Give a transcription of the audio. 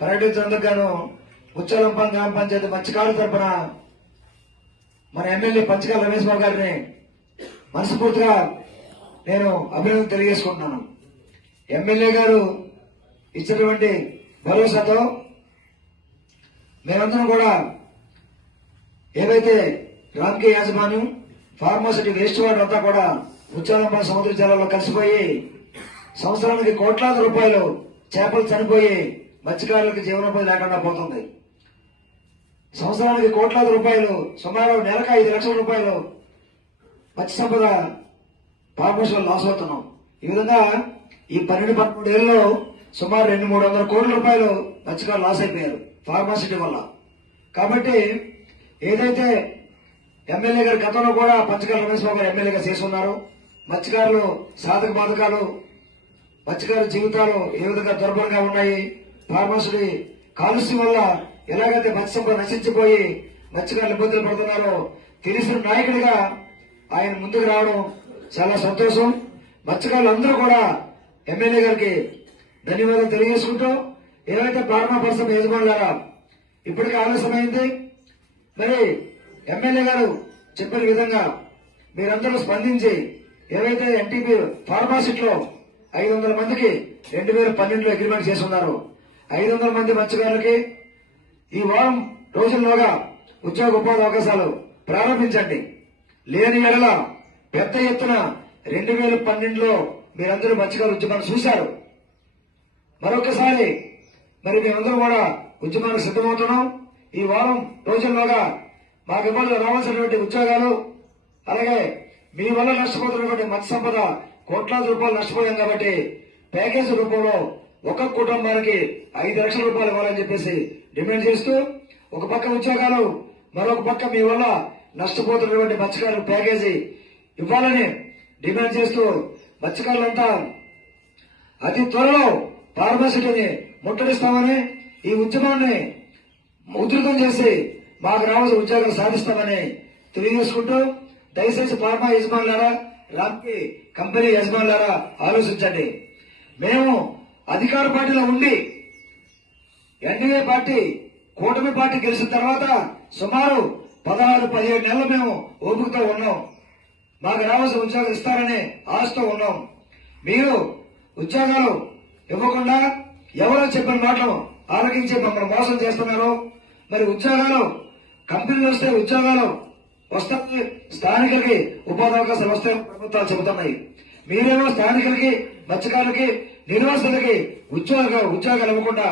పర్యటించినందుకు గాను గ్రామ పంచాయతీ మత్స్యకారుల తరపున మన ఎమ్మెల్యే పంచకాల రమేష్ బాబు గారిని మనస్ఫూర్తిగా నేను అభినందన తెలియజేసుకుంటున్నాను. ఎమ్మెల్యే గారు ఇచ్చినటువంటి భరోసాతో మేమందరం కూడా ఏవైతే రామ్కే యాజమాన్యం ఫార్మాసిటీ వేస్ట్ వాటర్ అంతా కూడా ముత్యాలంపల్లి సముద్ర జలాల్లో కలిసిపోయి సంవత్సరానికి కోట్లాది రూపాయలు చేపలు చనిపోయి మత్స్యకారులకు జీవనోపాధి లేకుండా పోతుంది. సంవత్సరానికి కోట్లాది రూపాయలు సుమారు నెలకు ఐదు లక్షల రూపాయలు మత్స్య సంపద ఫార్మర్స్లో లాస్ అవుతున్నాం. ఈ విధంగా ఈ పన్నెండు పదమూడు ఏళ్ళలో సుమారు రెండు మూడు వందల కోట్ల రూపాయలు మత్స్యకారులు లాస్ అయిపోయారు ఫార్మాసిటీ వల్ల. కాబట్టి ఏదైతే ఎమ్మెల్యే గారు గతంలో కూడా పంచకాల రమేష్ బాబు గారు ఎమ్మెల్యేగా చేసి మత్స్యకారులు సాధక బాధకాలు మత్స్యకారుల జీవితాలు ఏ విధంగా దుర్భరంగా ఉన్నాయి ఫార్మర్స్ని కాలుష్యం వల్ల ఎలాగైతే మత్స్య సంపద నశించిపోయి మత్స్యకారులు ఇబ్బందులు పడుతున్నారో తెలిసిన నాయకుడిగా ఆయన ముందుకు రావడం చాలా సంతోషం. మత్స్యకారులు అందరూ కూడా ఎమ్మెల్యే గారికి ధన్యవాదాలు తెలియజేసుకుంటూ ఏవైతే ఫార్మా పరిశ్రమ యజమానులారా ఇప్పటికే ఆలస్యమైంది మరి ఎమ్మెల్యే గారు చెప్పిన విధంగా మీరందరూ స్పందించి ఏవైతే ఎన్టీపీ ఫార్మాసిట్లో ఐదు వందల మందికి రెండు వేల పన్నెండులో అగ్రిమెంట్ చేసి ఉన్నారు ఐదు వందల మంది మత్స్యకారులకి ఈ వారం రోజుల్లోగా ఉద్యోగ ఉపాధి అవకాశాలు ప్రారంభించండి. లేని ఎడల పెద్ద ఎత్తున రెండు వేల పన్నెండులో మీరందరూ మత్స్యకారు ఉద్యమాన్ని చూశారు. మరొకసారి మరి మేమందరూ కూడా ఉద్యమానికి సిద్ధమవుతున్నాం. ఈ వారం రోజుల్లోగా మాకు ఇవ్వాలి రావాల్సినటువంటి ఉద్యోగాలు అలాగే మీ వల్ల నష్టపోతున్నటువంటి మత్స్య సంపద కోట్లాది రూపాయలు నష్టపోయాం కాబట్టి ప్యాకేజీ రూపంలో ఒక కుటుంబానికి ఐదు లక్షల రూపాయలు ఇవ్వాలని చెప్పేసి డిమాండ్ చేస్తూ ఒక పక్క ఉద్యోగాలు మరొక పక్క మీ వల్ల నష్టపోతున్నటువంటి మత్స్యకారులకు ప్యాకేజీ ఇవ్వాలని డిమాండ్ చేస్తూ మత్స్యకారులంతా అతి త్వరలో ఫార్మసిటీని ముట్టడిస్తామని ఈ ఉద్యమాన్ని ఉధృతం చేసి మాకు రావాల్సిన ఉద్యోగాలు సాధిస్తామని తెలియజేసుకుంటూ దయచేసి ఫార్మా యజమానులారా రామ్కి కంపెనీ యజమానులారా ఆలోచించండి. మేము అధికార పార్టీలో ఉండి ఎన్డీఏ పార్టీ కూటమి పార్టీ గెలిచిన తర్వాత సుమారు పదహారు పదిహేడు నెలలు మేము ఓపికతో ఉన్నాం. మాకు రావాల్సిన ఉద్యోగాలు ఇస్తారని ఆశతో ఉన్నాం. మీరు ఉద్యోగాలు ఇవ్వకుండా ఎవరో చెప్పిన మాటలు ఆలకించి మమ్మల్ని మోసం చేస్తున్నారు. మరి ఉద్యోగాలు కంపెనీలు వస్తే ఉద్యోగాలు వస్తాయి స్థానికులకి ఉపాధి అవకాశాలు వస్తాయని ప్రభుత్వాలు చెబుతున్నాయి. మీరేమో స్థానికులకి మత్స్యకారులకి నిర్వాసితులకి ఉద్యోగ ఉద్యోగాలు ఇవ్వకుండా